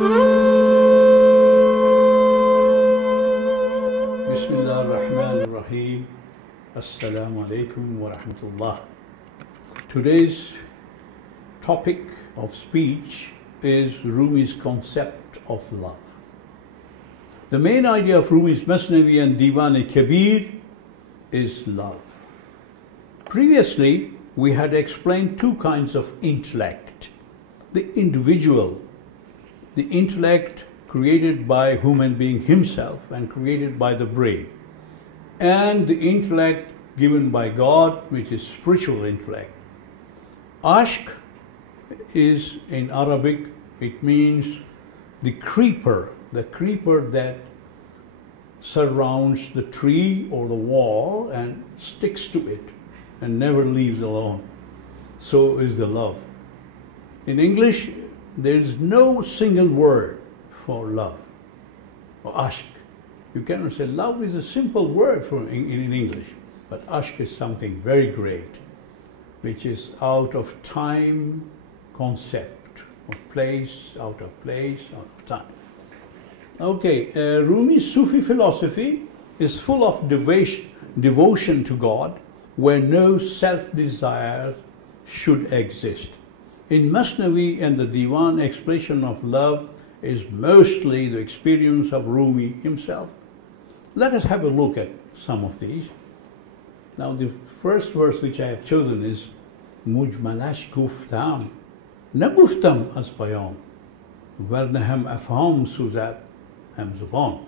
Bismillah ar-Rahman ar-Rahim. Assalamu alaikum wa rahmatullah. Today's topic of speech is Rumi's concept of love. The main idea of Rumi's Mathnawi and Diwan-e-Kabir is love. Previously, we had explained two kinds of intellect. The individual, the intellect created by human being himself and created by the brain, and the intellect given by God, which is spiritual intellect. Ashq is, in Arabic, it means the creeper that surrounds the tree or the wall and sticks to it and never leaves alone. So is the love. In English, there is no single word for love or ashq. You cannot say love is a simple word in English, but ashq is something very great, which is out of time concept, of place, out of time. Okay, Rumi's Sufi philosophy is full of devotion to God, where no self-desires should exist. In Mathnawi and the Diwan, expression of love is mostly the experience of Rumi himself. Let us have a look at some of these. Now, the first verse which I have chosen is Mujmalash guftam, naguftam az bayan, varna ham afham suzat ham zuban.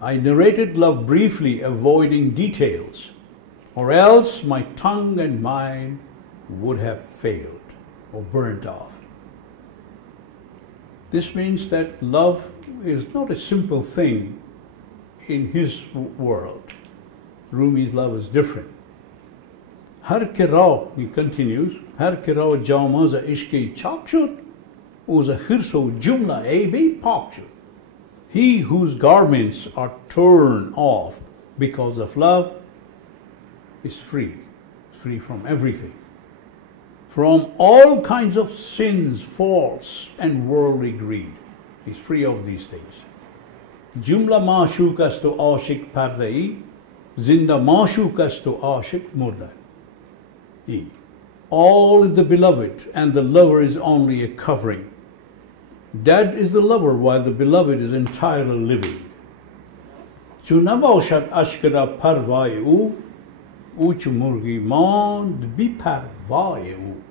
I narrated love briefly, avoiding details, or else my tongue and mind would have failed or burnt off. This means that love is not a simple thing in his world. Rumi's love is different. Har kira, he continues, har kira jamaza ishki chak shud, uza khirso jumla ab pak shud. He whose garments are torn off because of love is free from everything, from all kinds of sins, faults, and worldly greed. He's free of these things. Jumla mashuk asto ashik pardai, zinda mashuk asto ashik murda. All is the beloved, and the lover is only a covering. Dead is the lover, while the beloved is entirely living. Chunaboshat ashkara parvai u, uch murgi mond bi parvai u.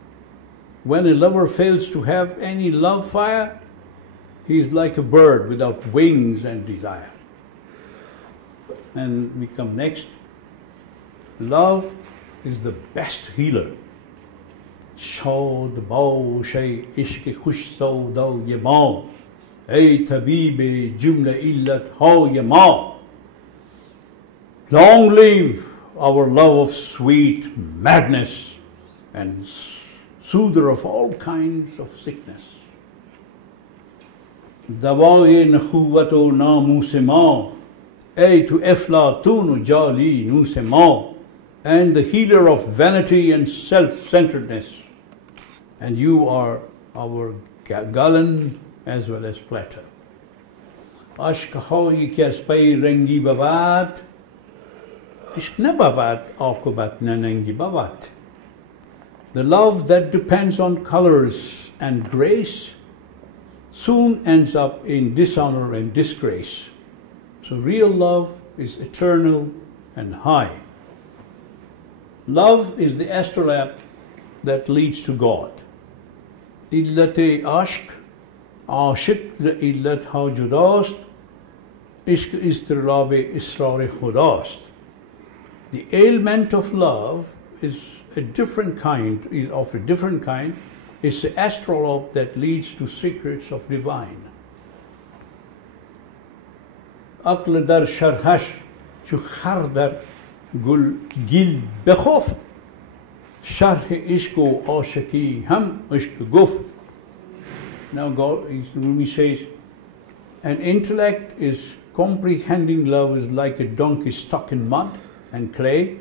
When a lover fails to have any love fire, he is like a bird without wings and desire. And we come next. Love is the best healer. Shad baushe ishq khush sauda ye ma, ey tabib jumla illat ha ye ma. Long live our love of sweet madness and soother of all kinds of sickness. Dawae nakhuwato namus ma, ay to eflatun jali nus ma, and the healer of vanity and self-centeredness. And you are our Galen as well as Plato. Ashq hoyi ke as pay rangi bavat, ishq nabavat akubat nanangi bavat. The love that depends on colors and grace soon ends up in dishonor and disgrace. So real love is eternal and high. Love is the astrolabe that leads to God. Illat-e ashq, ashq the illat ha judast, ishq istirlab-e israr-e khudast. The ailment of love is a different kind, It's the astrolabe that leads to secrets of divine. Aql dar sharhash, chu khar dar gul gil bekhoft, sharh ishko ashaki ham ishq guft. Now Rumi says, an intellect is comprehending love is like a donkey stuck in mud and clay.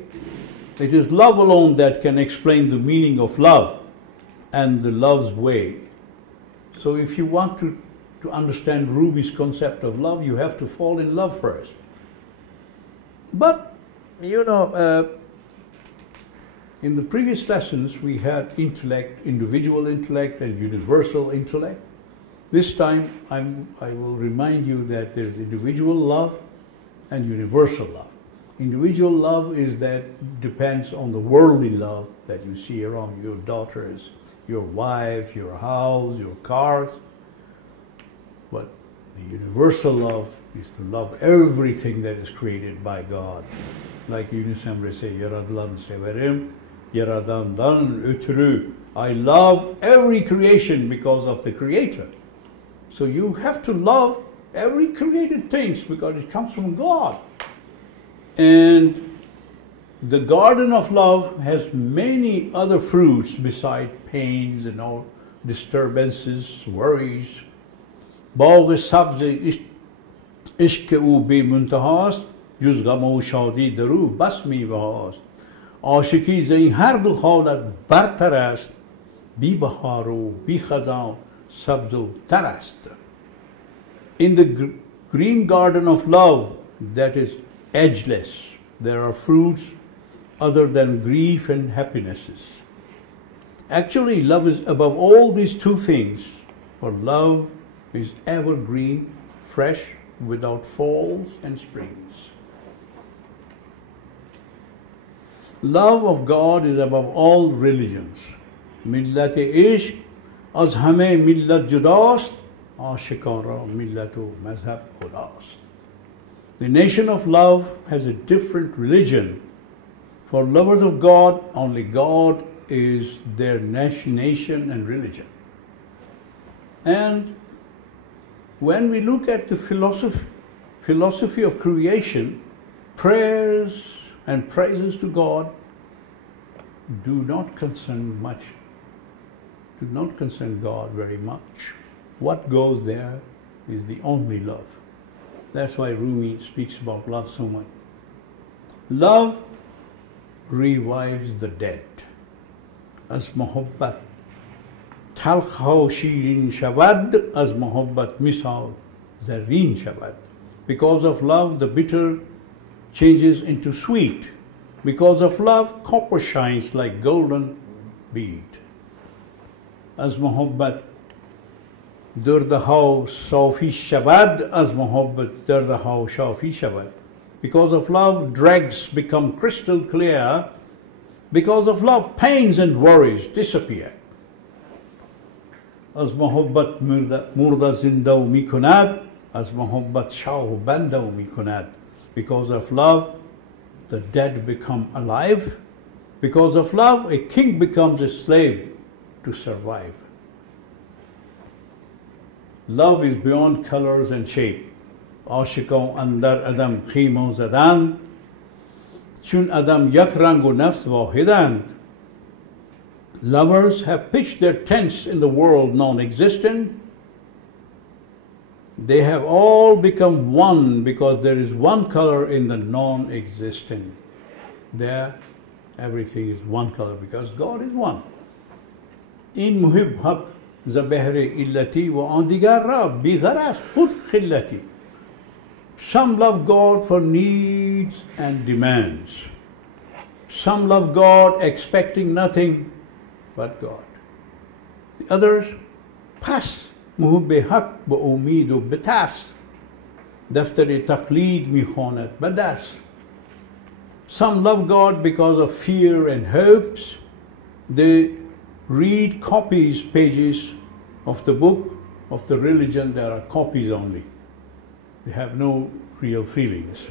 It is love alone that can explain the meaning of love and the love's way. So if you want to To understand Rumi's concept of love, you have to fall in love first. But, you know, in the previous lessons we had intellect, individual intellect and universal intellect. This time I will remind you that there is individual love and universal love. Individual love is that depends on the worldly love that you see around your daughters, your wife, your house, your cars. But the universal love is to love everything that is created by God. Like Yunus Emre say, Yaradılan severim, Yaradandan ötürü. I love every creation because of the Creator. So you have to love every created things because it comes from God. And the garden of love has many other fruits beside pains and all disturbances, worries. باغ سبز عشق او بی منتهاست جز غم و شادی در او بس میوه هاست عاشقی ز این هر دو حالت برتر است بی بهار و بی خزان سبز و تر است. In the green garden of love that is edgeless, there are fruits other than grief and happinesses. Actually, love is above all these two things, for love is evergreen, fresh, without falls and springs. Love of God is above all religions. Millat ishq az hame millat judast, aashikan ra millat o mazhab khudast. The nation of love has a different religion. For lovers of God, only God is their nation and religion. And when we look at the philosophy of creation, prayers and praises to God do not concern God very much. What goes there is the only love. That's why Rumi speaks about love so much. Love revives the dead. As mohabbat تلخ ها شیرین شود از محبت مثال زرین شود. Because of love, the bitter changes into sweet. Because of love, copper shines like golden bead. از محبت درد ها صافی شود از محبت درد ها شافی شود. Because of love, dregs become crystal clear. Because of love, pains and worries disappear. از محبت مرده زنده می کند از محبت شاه بنده می کند. Because of love, the dead become alive. Because of love, a king becomes a slave to survive. Love is beyond colors and shape. عاشقان اندر عدم خیمه زدند چون عدم یک رنگ و نفس واحدند. Lovers have pitched their tents in the world non-existent. They have all become one because there is one color in the non-existent. There, everything is one color because God is one. In muhib haq zabehre illati wa andigar ra bigharas khud khillati. Some love God for needs and demands. Some love God expecting nothing but God. The others pass muhubbe haq ba umid و بترس دفتر تقلید میخواند به درس. Some love God because of fear and hopes. They read pages of the book of the religion. There are copies only. They have no real feelings.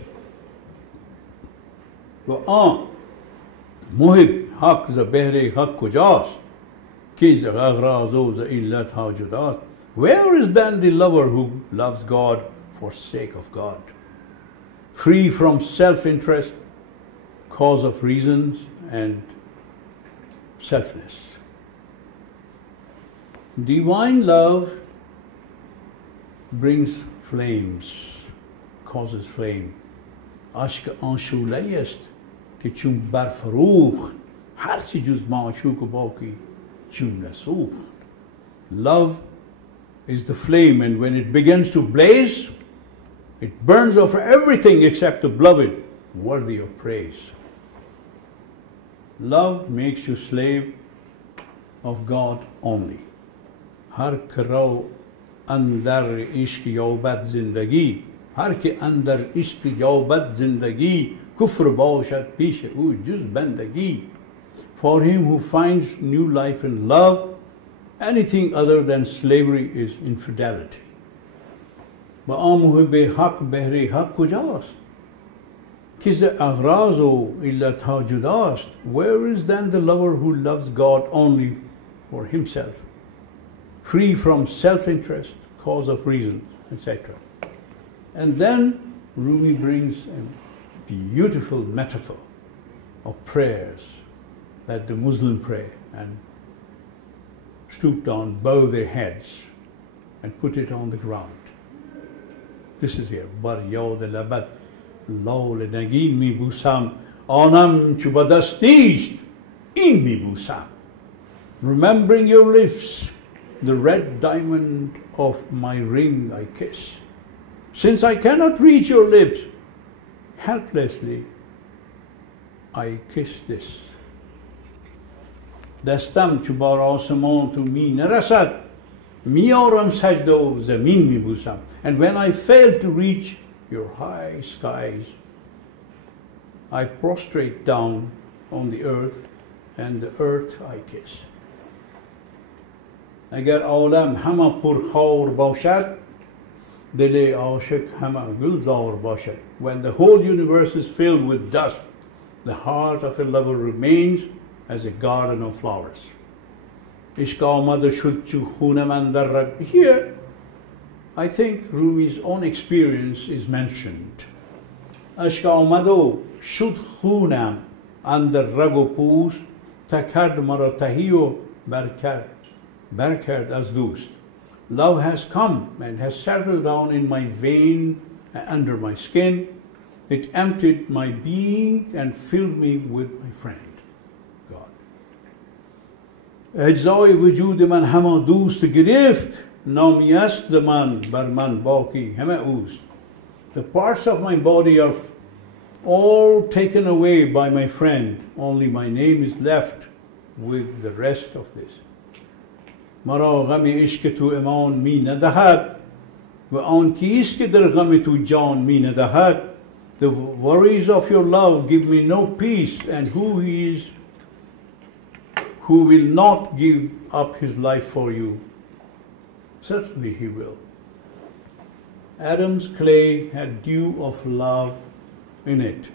محب حق ز بهر حق کجاست کی ز اغراض و ز علت ها جداست. Where is then the lover who loves God for sake of God, free from self-interest, cause of reasons and selfness? Divine love brings flames, causes flame. عشق آنشوله است که چون برفروخت هرچی جز معشوق و باقی چون نسوخت. Love is the flame, and when it begins to blaze, it burns over everything except the beloved, worthy of praise. Love makes you slave of God only. Har karo andar ishq yawbad zindagi, har ke andar ishq yawbad zindagi, kufr bashad pish u juz bandagi. For him who finds new life in love, anything other than slavery is infidelity. Ba'amuhibbe haq behre haq kujast. Kiz aghrazo illa tha judast. Where is then the lover who loves God only for himself, free from self-interest, cause of reasons, etc. And then Rumi brings a beautiful metaphor of prayers that the Muslim pray and stoop down, bow their heads and put it on the ground. This is here. Bar yaud labat law le nagin mi busam anam chubadast nist in mi busam. Remembering your lips, the red diamond of my ring I kiss. Since I cannot reach your lips, helplessly I kiss this. دستم چو بار آسمان تو می نرسد میارم سجده و زمین میبوسم. And when I fail to reach your high skies, I prostrate down on the earth and the earth I kiss. اگر عالم همه پرخار باشد دل عاشق همه گلزار باشد. When the whole universe is filled with dust, the heart of a lover remains as a garden of flowers. Ishq amad shud chu khune man dar rag. Here, I think Rumi's own experience is mentioned. Ishq amad shud khune andar rag o poos ta kard mara tahi o bar kard az doost. Love has come and has settled down in my vein and under my skin. It emptied my being and filled me with my friend. اجزای وجود من همه دوست گرفت نامی است من بر من باقی همه اوست. The parts of my body are all taken away by my friend, only my name is left with the rest of this. مرا غم عشق تو امان می ندهد و آن کیست که در غم تو جان می ندهد. The worries of your love give me no peace, and who he is who will not give up his life for you? Certainly he will. Adam's clay had dew of love in it.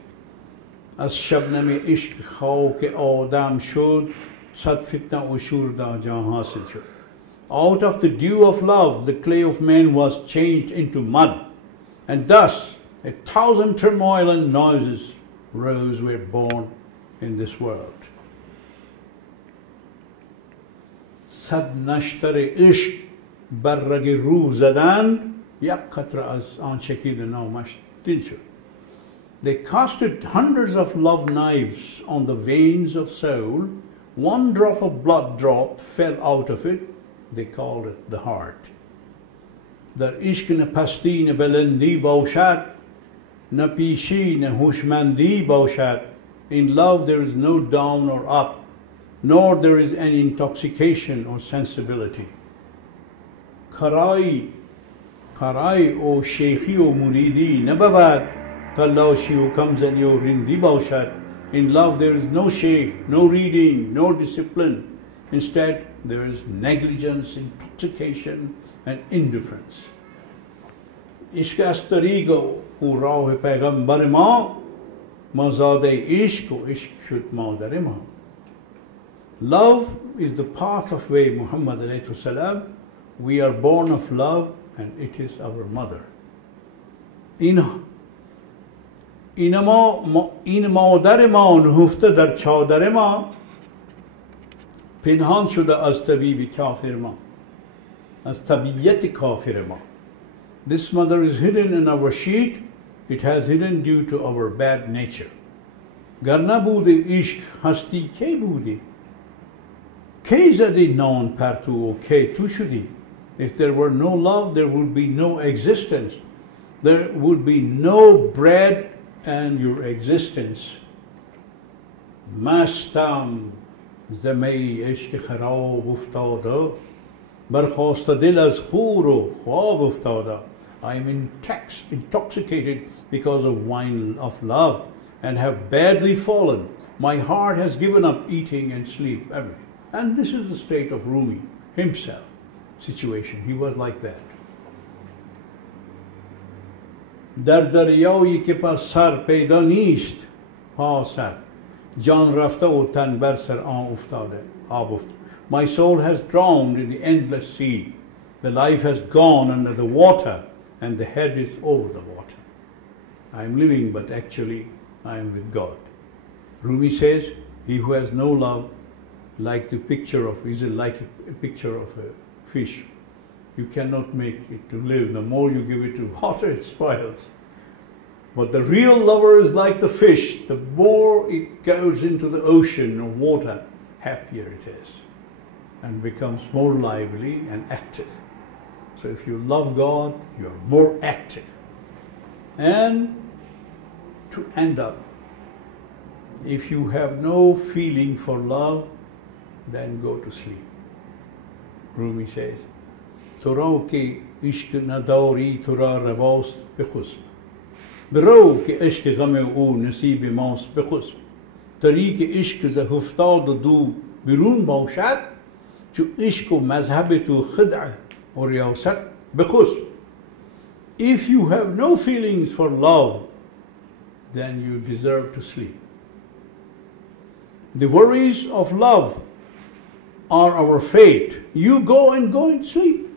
As shabnam ishq khawk Adam shod, sad fitna ushur da jahan hasil shod. Out of the dew of love, the clay of man was changed into mud, and thus 1,000 turmoil and noises rose were born in this world. صد نشتر عشق بر رگ روح زدند یک قطره از آن شکید نامش دل شد. They casted hundreds of love knives on the veins of soul. One drop of blood drop fell out of it. They called it the heart. در عشق نه پستی نه بلندی باشد نه پیشی نه هوشمندی باشد. In love there is no down or up, nor there is any intoxication or sensibility. Karai o sheikhi o muridi nabavad kallashi o kamzani o rindi baushad. In love there is no sheikh, no reading, no discipline. Instead there is negligence, intoxication and indifference. Ishq as tariqa o rah paigambar ma mazade ishq o ishq shud madar ma. Love is the path of way Muhammad alayhi salam. We are born of love and it is our mother. این مادر ما نهفته در چادر ما پنهان شده از طبیب کافر ما از طبیعت کافر ما. This mother is hidden in our sheet. It has hidden due to our bad nature. گر نبوده عشق هستی کی بودی کی زدی نان پرتو و کی تو شدی. If there were no love, there would be no existence. There would be no bread and your existence. مستم زمی عشق خراب افتاده برخواست دل از خور و خواب افتاده. I am intoxicated because of wine of love and have badly fallen. My heart has given up eating and sleep, everything. And this is the state of Rumi himself, situation. He was like that. در دریایی که پس سر پیدا نیست پا سر جان رفته و تن بر سر آن افتاده آب افتاده. My soul has drowned in the endless sea. The life has gone under the water and the head is over the water. I am living, but actually I am with God. Rumi says, he who has no love, like the picture of, is like a picture of a fish. You cannot make it to live. The more you give it to water, it spoils. But the real lover is like the fish. The more it goes into the ocean or water, happier it is and becomes more lively and active. So if you love God, you're more active. And to end up, if you have no feeling for love, then go to sleep. Rumi says, تو که عشق نداری تو را رواست بخسب برو که عشق غم او نصیب ماست بخسب طریق عشق ز هفتاد و دو بیرون باشد چو عشق و مذهب تو خدع و ریاست بخسب. If you have no feelings for love, then you deserve to sleep. The worries of love are our fate. You go and sleep.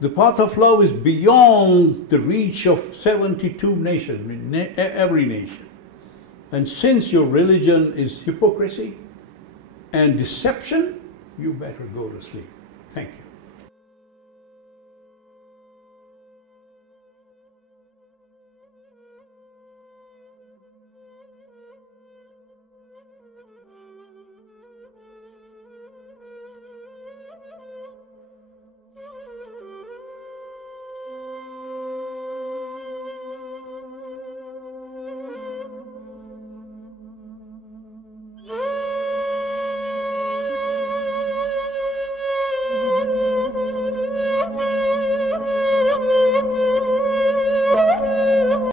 The path of love is beyond the reach of 72 nations, every nation. And since your religion is hypocrisy and deception, you better go to sleep. Thank you.